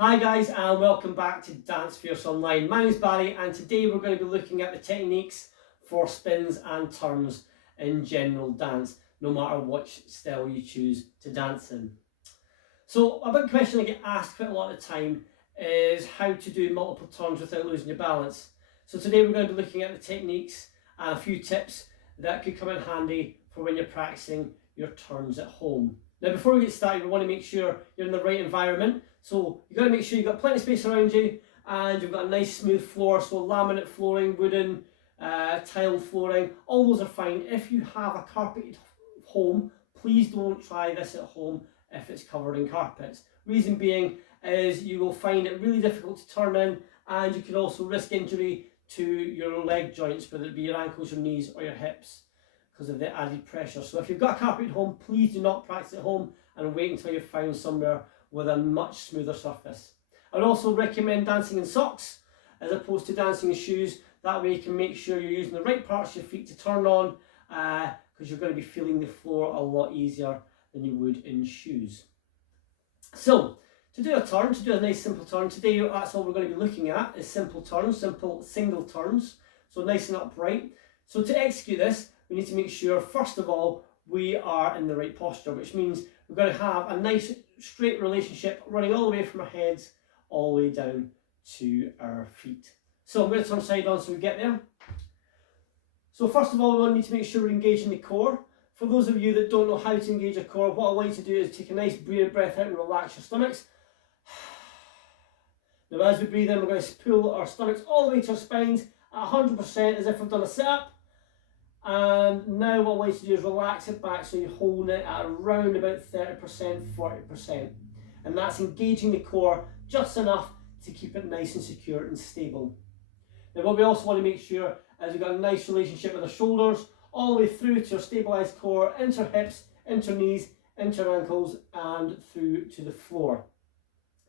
Hi guys, and welcome back to Dance Fierce Online. My name is Barry, and today we're going to be looking at the techniques for spins and turns in general dance, no matter which style you choose to dance in. So a big question I get asked quite a lot of the time is how to do multiple turns without losing your balance. So today we're going to be looking at the techniques and a few tips that could come in handy for when you're practicing your turns at home. Now before we get started, we want to make sure you're in the right environment. So you've got to make sure you've got plenty of space around you and you've got a nice smooth floor, so laminate flooring, wooden, tile flooring, all those are fine. If you have a carpeted home, please don't try this at home if it's covered in carpets. Reason being is you will find it really difficult to turn in, and you can also risk injury to your leg joints, whether it be your ankles, your knees or your hips, because of the added pressure. So if you've got a carpeted home, please do not practice at home and wait until you've found somewhere with a much smoother surface. I'd also recommend dancing in socks as opposed to dancing in shoes. That way you can make sure you're using the right parts of your feet to turn on, because you're going to be feeling the floor a lot easier than you would in shoes. So to do a turn, to do a nice simple turn, today that's all we're going to be looking at is simple turns, simple single turns, so nice and upright. So to execute this, we need to make sure first of all we are in the right posture, which means we're going to have a nice straight relationship running all the way from our heads all the way down to our feet. So I'm going to turn side on so we get there. So first of all, we need to make sure we're engaging the core. For those of you that don't know how to engage your core, what I want you to do is take a nice breath out and relax your stomachs. Now as we breathe in, we're going to pull our stomachs all the way to our spines at 100% as if we've done a sit-up. And now what I want you to do is relax it back so you're holding it at around about 30%, 40%. And that's engaging the core just enough to keep it nice and secure and stable. Now what we also want to make sure is we've got a nice relationship with our shoulders all the way through to our stabilised core, into our hips, into our knees, into our ankles and through to the floor.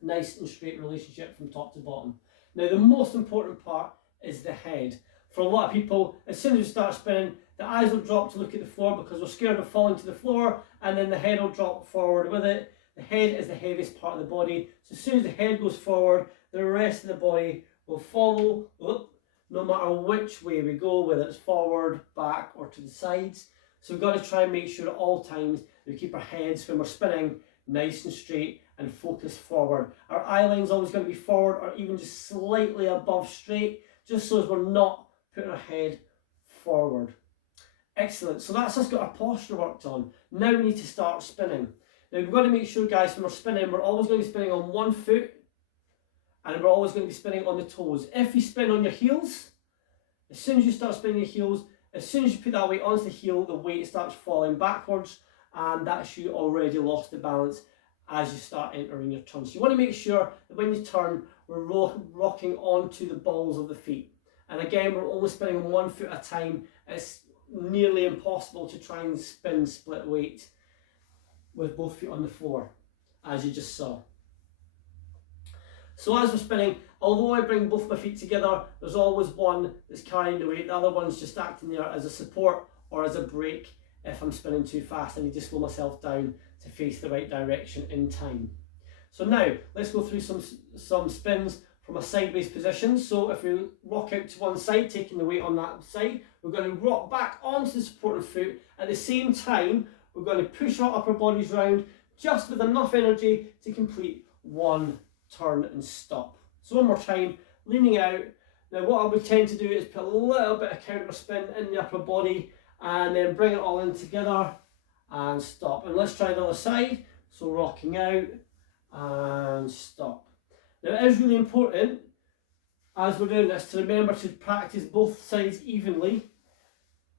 Nice and straight relationship from top to bottom. Now the most important part is the head. For a lot of people, as soon as you start spinning, the eyes will drop to look at the floor because we're scared of falling to the floor, and then the head will drop forward with it. The head is the heaviest part of the body, so as soon as the head goes forward, the rest of the body will follow, no matter which way we go, whether it's forward, back or to the sides. So we've got to try and make sure at all times that we keep our heads, when we're spinning, nice and straight and focused forward. Our eye line's always going to be forward or even just slightly above straight, just so as we're not putting our head forward. Excellent, so that's us got our posture worked on. Now we need to start spinning. Now we've got to make sure, guys, when we're spinning, we're always going to be spinning on one foot and we're always going to be spinning on the toes. If you spin on your heels, as soon as you start spinning your heels, as soon as you put that weight onto the heel, the weight starts falling backwards, and that's you already lost the balance as you start entering your turn. So you want to make sure that when you turn, we're rocking onto the balls of the feet. And again, we're only spinning on one foot at a time. It's nearly impossible to try and spin split weight with both feet on the floor, as you just saw. So as we're spinning, although I bring both my feet together, there's always one that's carrying the weight. The other one's just acting there as a support or as a brake if I'm spinning too fast. I need to slow myself down to face the right direction in time. So now, let's go through some spins from a sideways position. So if we rock out to one side, taking the weight on that side, we're going to rock back onto the supporting foot. At the same time, we're going to push our upper bodies round just with enough energy to complete one turn and stop. So one more time, leaning out. Now what I would tend to do is put a little bit of counter spin in the upper body and then bring it all in together and stop. And let's try the other side. So rocking out and stop. Now it is really important as we're doing this to remember to practice both sides evenly,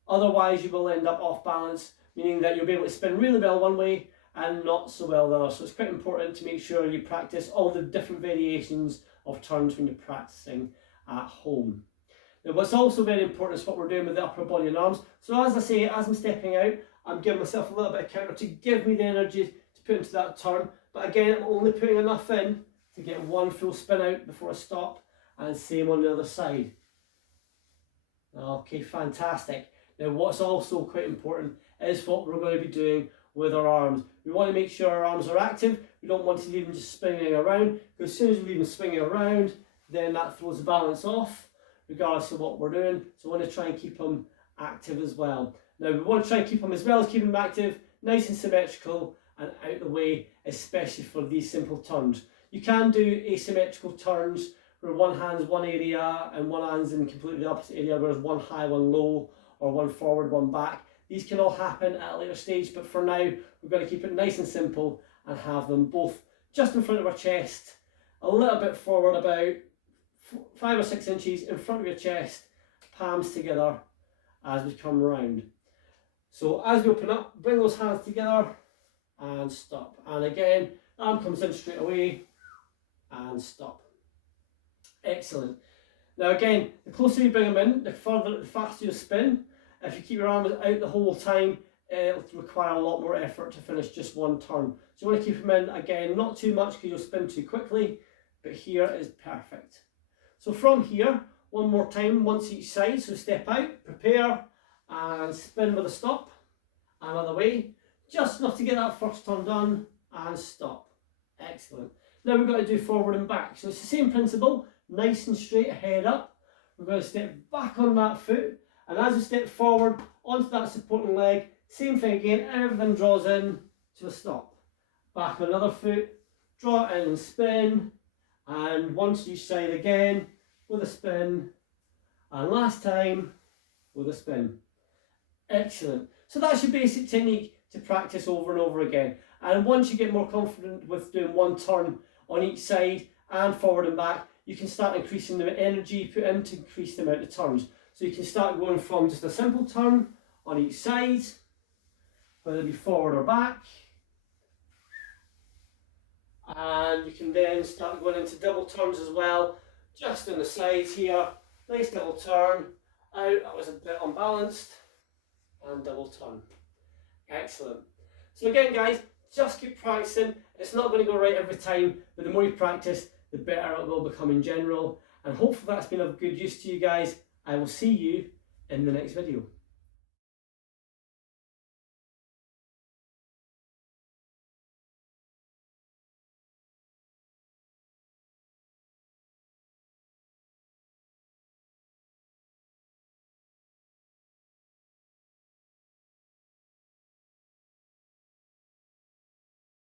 otherwise you will end up off balance, meaning that you'll be able to spin really well one way and not so well the other. So it's quite important to make sure you practice all the different variations of turns when you're practicing at home. Now what's also very important is what we're doing with the upper body and arms. So as I say, as I'm stepping out, I'm giving myself a little bit of counter to give me the energy to put into that turn. But again, I'm only putting enough in to get one full spin out before I stop, and same on the other side. Okay, fantastic. Now what's also quite important is what we're going to be doing with our arms. We want to make sure our arms are active. We don't want to leave them just spinning around, because as soon as we leave them swinging around, then that throws the balance off, regardless of what we're doing. So we want to try and keep them active as well. Now we want to try and keep them, as well as keeping them active, nice and symmetrical and out of the way, especially for these simple turns. You can do asymmetrical turns where one hand's one area and one hand's in completely the opposite area, whereas one high, one low, or one forward, one back. These can all happen at a later stage, but for now, we're going to keep it nice and simple and have them both just in front of our chest, a little bit forward, about 5 or 6 inches in front of your chest, palms together as we come round. So as we open up, bring those hands together and stop. And again, arm comes in straight away and stop. Excellent. Now again, the closer you bring them in, the faster you spin. If you keep your arms out the whole time, it'll require a lot more effort to finish just one turn. So you want to keep them in, again, not too much because you'll spin too quickly, but here is perfect. So from here, one more time, once each side. So step out, prepare, and spin with a stop. Another way, just enough to get that first turn done, and stop. Excellent. Now we've got to do forward and back. So it's the same principle, nice and straight, head up. We're going to step back on that foot, and as we step forward onto that supporting leg, same thing again, everything draws in to a stop. Back on another foot, draw it in and spin, and once each side again with a spin, and last time with a spin. Excellent. So that's your basic technique to practice over and over again. And once you get more confident with doing one turn on each side and forward and back, you can start increasing the energy you put in to increase the amount of turns. So you can start going from just a simple turn on each side, whether it be forward or back. And you can then start going into double turns as well, just on the sides here. Nice double turn, out, that was a bit unbalanced, and double turn. Excellent. So again guys, just keep practicing. It's not going to go right every time, but the more you practice, the better it will become in general. And hopefully that's been of good use to you guys. I will see you in the next video.